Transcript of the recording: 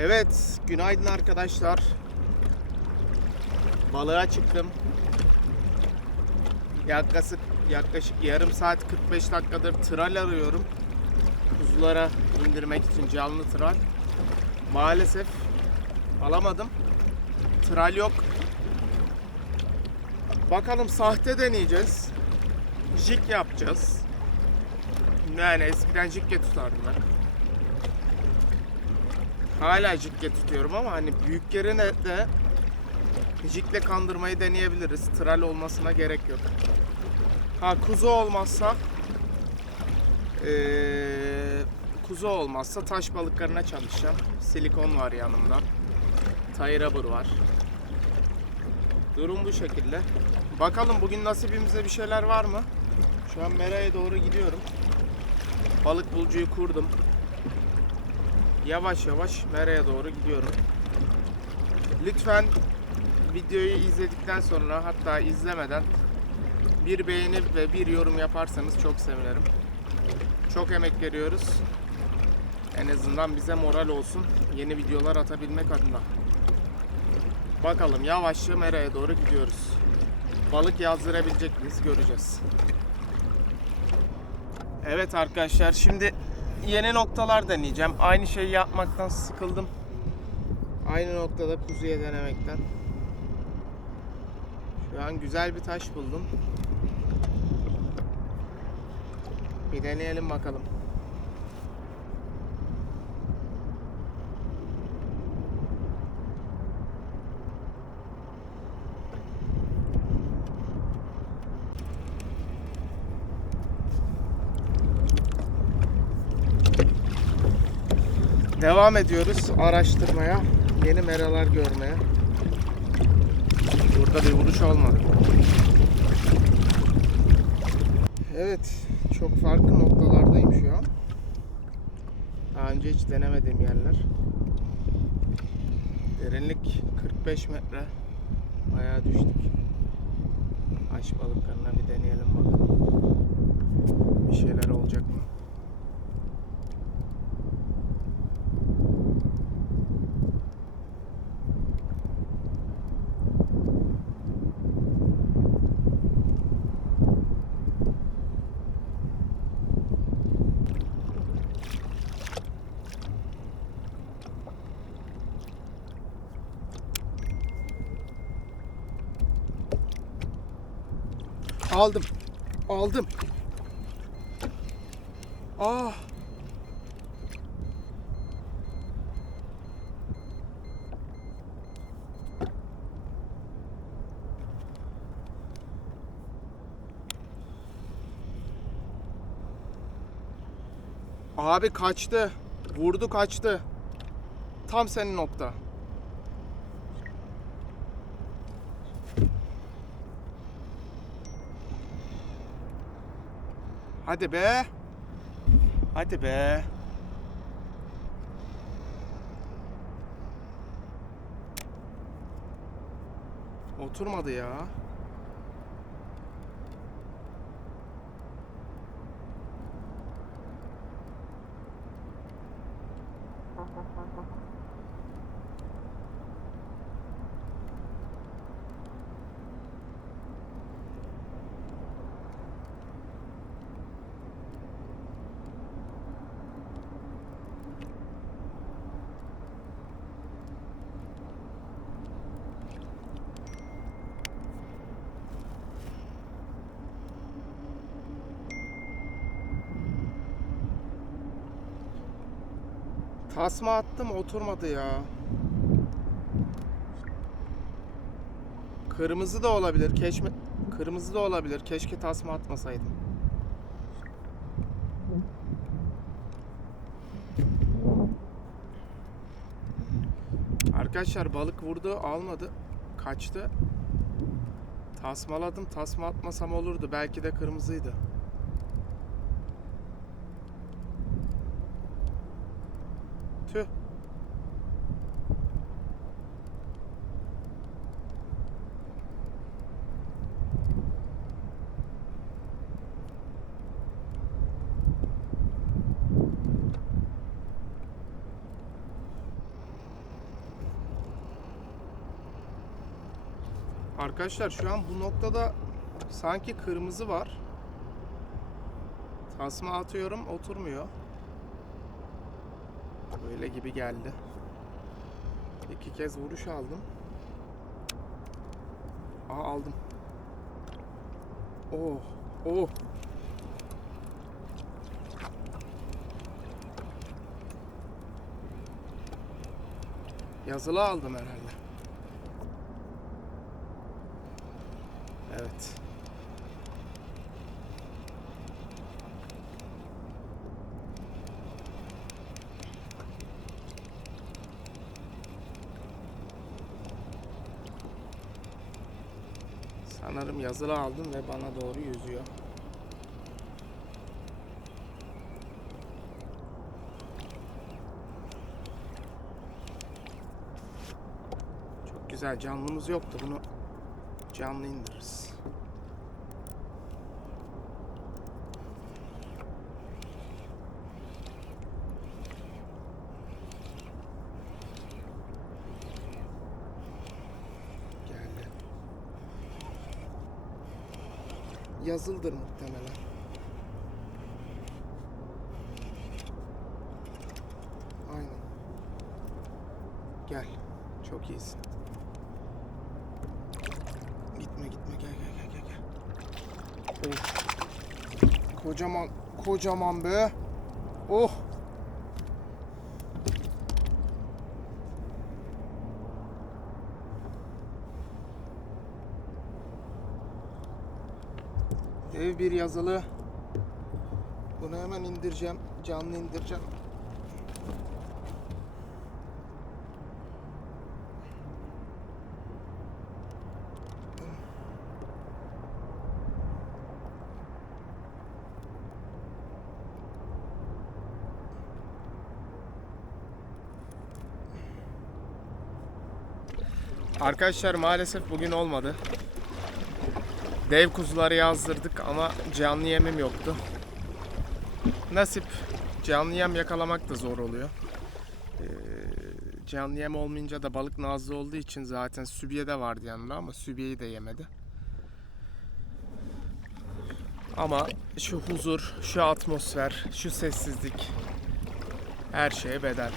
Evet, günaydın arkadaşlar. Balığa çıktım. Yaklaşık yaklaşık yarım saat 45 dakikadır tral arıyorum. Kuzulara indirmek için canlı tral. Maalesef alamadım. Tral yok. Bakalım sahte deneyeceğiz. Jig yapacağız. Yani eskiden jigge tutardım ben. Hala jigle tutuyorum ama hani büyük yerine de jigle kandırmayı deneyebiliriz. Tral olmasına gerek yok. Ha kuzu olmazsa eee, kuzu olmazsa taş balıklarına çalışacağım. Silikon var yanımda. Tie rubber var. Durum bu şekilde. Bakalım bugün nasibimize bir şeyler var mı? Şu an Mera'ya doğru gidiyorum. Balık bulucuyu kurdum. Yavaş yavaş Mera'ya doğru gidiyorum. Lütfen videoyu izledikten sonra hatta izlemeden bir beğeni ve bir yorum yaparsanız çok sevinirim. Çok emek veriyoruz. En azından bize moral olsun yeni videolar atabilmek adına. Bakalım yavaşça Mera'ya doğru gidiyoruz. Balık yazdırabilecek miyiz göreceğiz. Evet arkadaşlar şimdi yeni noktalar deneyeceğim. Aynı şeyi yapmaktan sıkıldım. Aynı noktada kuzuya denemekten. Şu an güzel bir taş buldum. Bir deneyelim bakalım. Devam ediyoruz araştırmaya, yeni meralar görmeye. Burada bir vuruş olmadı. Evet, çok farklı noktalardayım şu an. Daha önce hiç denemediğim yerler. Derinlik 45 metre. Bayağı düştük. Aç balıklarına bir deneyelim bakalım. Bir şeyler olacak mı? Aldım. Aldım. Ah. Abi kaçtı. Vurdu kaçtı. Tam senin nokta. Hadi be. Hadi be. Oturmadı ya. Tasma attım oturmadı ya. Kırmızı da olabilir. Keşme kırmızı da olabilir. Keşke tasma atmasaydım. Arkadaşlar balık vurdu, almadı. Kaçtı. Tasmaladım. Tasma atmasam olurdu. Belki de kırmızıydı. Arkadaşlar şu an bu noktada sanki kırmızı var. Tasma atıyorum oturmuyor. Böyle gibi geldi. İki kez vuruş aldım. Aa aldım. Oh, oh. Yazılı aldım herhalde. Evet. Sanırım yazılı aldım ve bana doğru yüzüyor. Çok güzel canlımız yoktu bunu canlı indiririz. Geldi. Yazıldır muhtemelen. Kocaman kocaman be. Oh. Dev bir yazılı. Bunu hemen indireceğim. Canlı indireceğim. Arkadaşlar maalesef bugün olmadı. Dev kuzuları yazdırdık ama canlı yemim yoktu. Nasip canlı yem yakalamak da zor oluyor. Ee, canlı yem olmayınca da balık nazlı olduğu için zaten sübye de vardı yanında ama sübyeyi de yemedi. Ama şu huzur, şu atmosfer, şu sessizlik her şeye bedel.